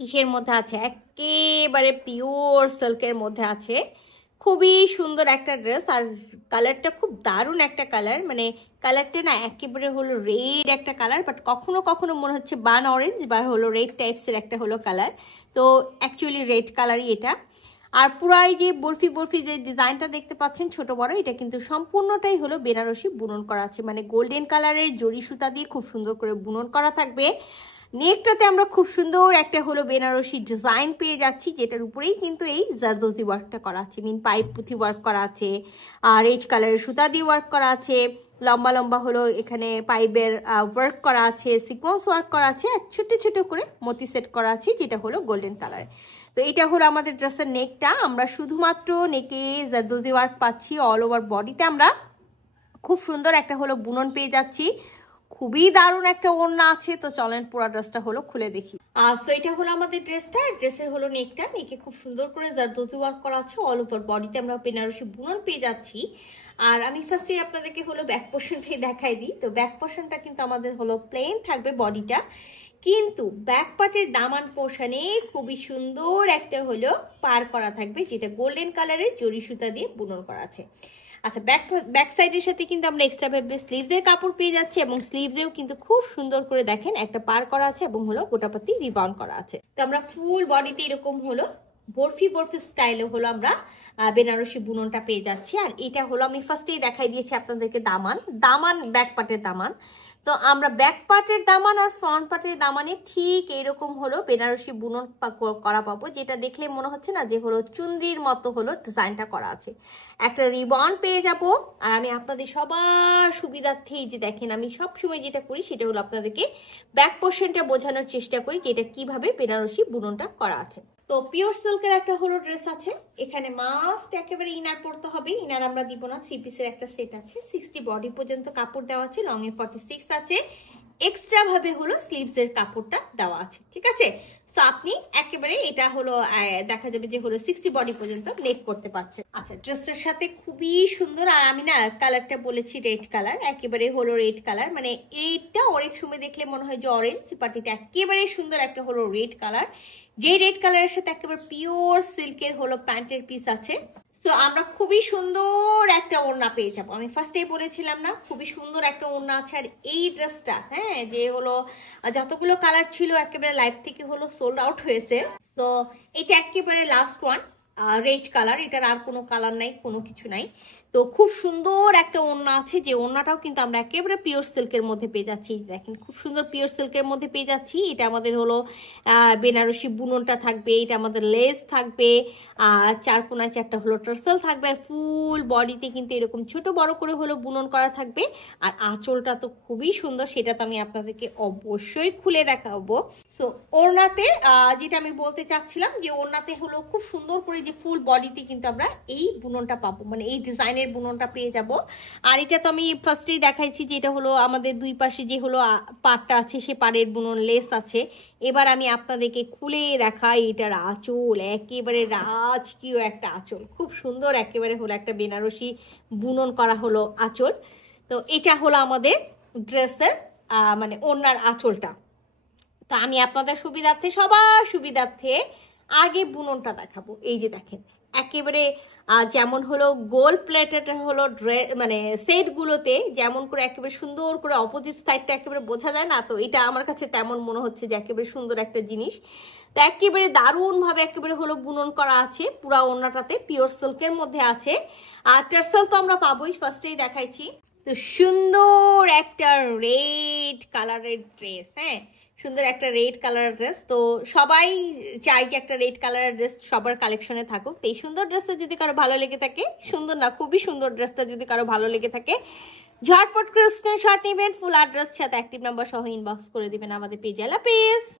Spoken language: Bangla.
কিসের মধ্যে আছে, একেবারে পিওর সিল্কের মধ্যে আছে। খুবই সুন্দর একটা ড্রেস, আর কালারটা খুব দারুণ একটা কালার, মানে কালারটা না একেবারে হলো রেড একটা কালার, বাট কখনো কখনো মনে হচ্ছে বান অরেঞ্জ বা হলো রেড টাইপসের একটা হলো কালার, তো অ্যাকচুয়ালি রেড কালারই এটা। আর পুরাই যে বরফি বরফি যে ডিজাইনটা দেখতে পাচ্ছেন ছোট বড়, এটা কিন্তু সম্পূর্ণটাই হলো বেনারসি বুনন করা আছে, মানে গোল্ডেন কালারের জরি সুতা দিয়ে খুব সুন্দর করে বুনন করা থাকবে। নেকটাতে আমরা খুব সুন্দর একটা হলো বেনারসি ডিজাইন পেয়ে যাচ্ছি, যেটার উপরেই কিন্তু এই জারদোজি ওয়ার্কটা করা আছে, মিন পাইপ পুঁথি ওয়ার্ক করা আছে, আর রেড কালারের সুতা দিয়ে ওয়ার্ক করা আছে, লম্বা লম্বা হলো এখানে পাইপের ওয়ার্ক করা আছে, সিকোয়েন্স ওয়ার্ক করা আছে, আর ছোট ছোট করে মতি সেট করা আছে, যেটা হলো গোল্ডেন কালার। তো এটা হলো আমাদের ড্রেসের নেকটা। আমরা শুধুমাত্র নেকে জারদোজি ওয়ার্ক পাচ্ছি, অল ওভার বডিতে আমরা খুব সুন্দর একটা হলো বুনন পেয়ে যাচ্ছি, খুবই দারুণ একটা ওড়না আছে। তো চলেন পুরো ড্রেসটা হলো খুলে দেখি। সো এটা হলো আমাদের ড্রেসটা, ড্রেসের হলো নেকটা, নেকে খুব সুন্দর করে জারদোজি ওয়ার্ক করা আছে, অল ওভার বডিতে আমরা বেনারসি বুনন পেয়ে যাচ্ছি। আর আমি ফার্স্টে আপনাদেরকে হলো ব্যাক পোর্শনটাই দেখাই দিই। তো ব্যাক পোর্শনটা কিন্তু আমাদের হলো প্লেন থাকবে বডিটা, কিন্তু ব্যাক পার্টের দামান পোর্শনে খুবই সুন্দর একটা হলো পার করা থাকবে, যেটা গোল্ডেন কালারের জরি সুতা দিয়ে বুনন করা আছে। আচ্ছা, ব্যাক সাইডের সাথে কিন্তু আমরা এক্সট্রা ভাবে স্লিভসের কাপড় পেয়ে যাচ্ছি, এবং স্লিভসেও কিন্তু খুব সুন্দর করে দেখেন একটা পার করা আছে, এবং হলো গোটাপাতি রিবাউন্ড করা আছে। তো আমরা ফুল বডিতে এরকম হলো বরফি বরফি স্টাইলে হলো আমরা বেনারসি বুননটা পেয়ে যাচ্ছি। আর এটা হলো আমি ফার্স্টেই দেখাই দিয়েছি আপনাদেরকে দামান ব্যাক পার্টের দামান। তো আমরা ব্যাক পার্টের দামান আর ফ্রন্ট পার্টের দামানে ঠিক এরকম হলো বেনারসি বুনন করা পাবো, যেটা দেখলে মনে হচ্ছে না যে হলো চুন্দির মতো হলো ডিজাইনটা করা আছে। একটা রিবন পেয়ে যাব। আর আমি আপনাদের সবার সুবিধার্থেই যে দেখেন, আমি সবসময় যেটা করি সেটা হলো আপনাদেরকে ব্যাক পোর্শনটা বোঝানোর চেষ্টা করি যে এটা কিভাবে বেনারসি বুননটা করা আছে। তো পিওর সিল্কের একটা হলো ড্রেস আছে, এখানে মাস্ট একেবারে ইনার পড়তে হবে, ইনার আমরা দিব না, 3 পিসের একটা সেট আছে, 60 বডি পর্যন্ত কাপড় দেওয়া আছে, লং এ 46 আছে, এক্সট্রা ভাবে হলো স্লিভস এর কাপড়টা দেওয়া আছে, ঠিক আছে। তো আপনি একেবারে এটা হলো দেখা যাবে যে হলো 60 বডি পর্যন্ত নেক করতে পারছেন। আচ্ছা, ড্রেসটার সাথে খুবই সুন্দর, আর আমি না কালারটা বলেছি রেড কালার, একেবারে হলো রেড কালার, মানে এইটা অনেক সময় দেখলে মনে হয় যে অরেঞ্জ, বাট এটা একেবারে সুন্দর একটা হলো রেড কালার, যে রেড কালারের সাথে একেবারে পিওর সিল্কের হলো প্যান্টের পিস আছে। তো আমরা খুবই সুন্দর একটা ওড়না পেয়ে যাবো, আমি ফার্স্টেই বলেছিলাম না খুবই সুন্দর একটা ওড়না আছে। আর এই ড্রেসটা হ্যাঁ যে হলো যতগুলো কালার ছিল একেবারে লাইভ থেকে হলো সোল্ড আউট হয়েছে, তো এটা একেবারে লাস্ট ওয়ান রেড কালার, এটার আর কোনো কালার নাই, কোনো কিছু নাই। তো খুব সুন্দর একটা ওড়না আছে, যে ওড়নাটাও কিন্তু আমরা একেবারে পিওর সিল্কের মধ্যে পেয়ে যাচ্ছি, দেখেন খুব সুন্দর পিওর সিল্কের মধ্যে পেয়ে যাচ্ছি। এটা আমাদের হলো বেনারসি বুননটা থাকবে, এটা আমাদের লেস থাকবে, চার কোনায় চারটা হলো টার্সেল থাকবে, আর ফুল বডিতে কিন্তু এরকম ছোট বড় করে হলো বুনন করা থাকবে। আর আঁচলটা তো খুবই সুন্দর, সেটা তো আমি আপনাদেরকে অবশ্যই খুলে দেখাবো। সো ওড়নাতে যেটা আমি বলতে চাচ্ছিলাম যে ওড়নাতে হলো খুব সুন্দর করে যে ফুল বডিতে কিন্তু আমরা এই বুননটা পাবো, মানে এই ডিজাইনের বুননটা পেয়ে যাব। আর এটা তো আমি ফার্স্টেই দেখাইছি যে এটা হলো আমাদের দুই পাশে যে হলো পাড়টা আছে সে পাড়ের বুনন লেস আছে। এবার আমি আপনাদেরকে খুলে দেখাই এটার আঁচল, একেবারে রাজকীয় একটা আঁচল, খুব সুন্দর একেবারে হলো একটা বেনারসি বুনন করা হলো আঁচল। তো এটা হলো আমাদের ড্রেসের মানে ওড়নার আঁচলটা। তো আমি আপনাদের সুবিধার্থে সবার সুবিধার্থে আগে বুননটা দেখাবো। এই যে দেখেন একেবারে যেমন হলো গোল প্লেটেড হলো মানে সেটগুলোতে যেমন করে একেবারে সুন্দর করে অপোজিট সাইডটা একেবারে বোঝা যায় না, তো এটা আমার কাছে তেমন মনে হচ্ছে যে একেবারে সুন্দর একটা জিনিস। তো একেবারে দারুণভাবে একেবারে হলো বুনন করা আছে, পুরা ওড়নাটাতে পিওর সিল্কের মধ্যে আছে। আর টার্সেল তো আমরা পাবোই, ফার্স্টেই দেখাইছি। তো সুন্দর একটা রেড কালারের ড্রেস, হ্যাঁ সুন্দর একটা রেড কালারের ড্রেস। তো সবাই চাই যে একটা রেড কালারের ড্রেস সবার কালেকশনে থাকুক। তো এই সুন্দর ড্রেসটা যদি কারো ভালো লেগে থাকে, সুন্দর না খুবই সুন্দর ড্রেসটা যদি কারো ভালো লেগে থাকে, ঝটপট করে স্ক্রিনশট নেবেন, ফুল অ্যাড্রেস সাথে অ্যাক্টিভ নাম্বার সহ ইনবক্স করে দিবেন আমাদের পেজে। আল্লাহ হাফেজ।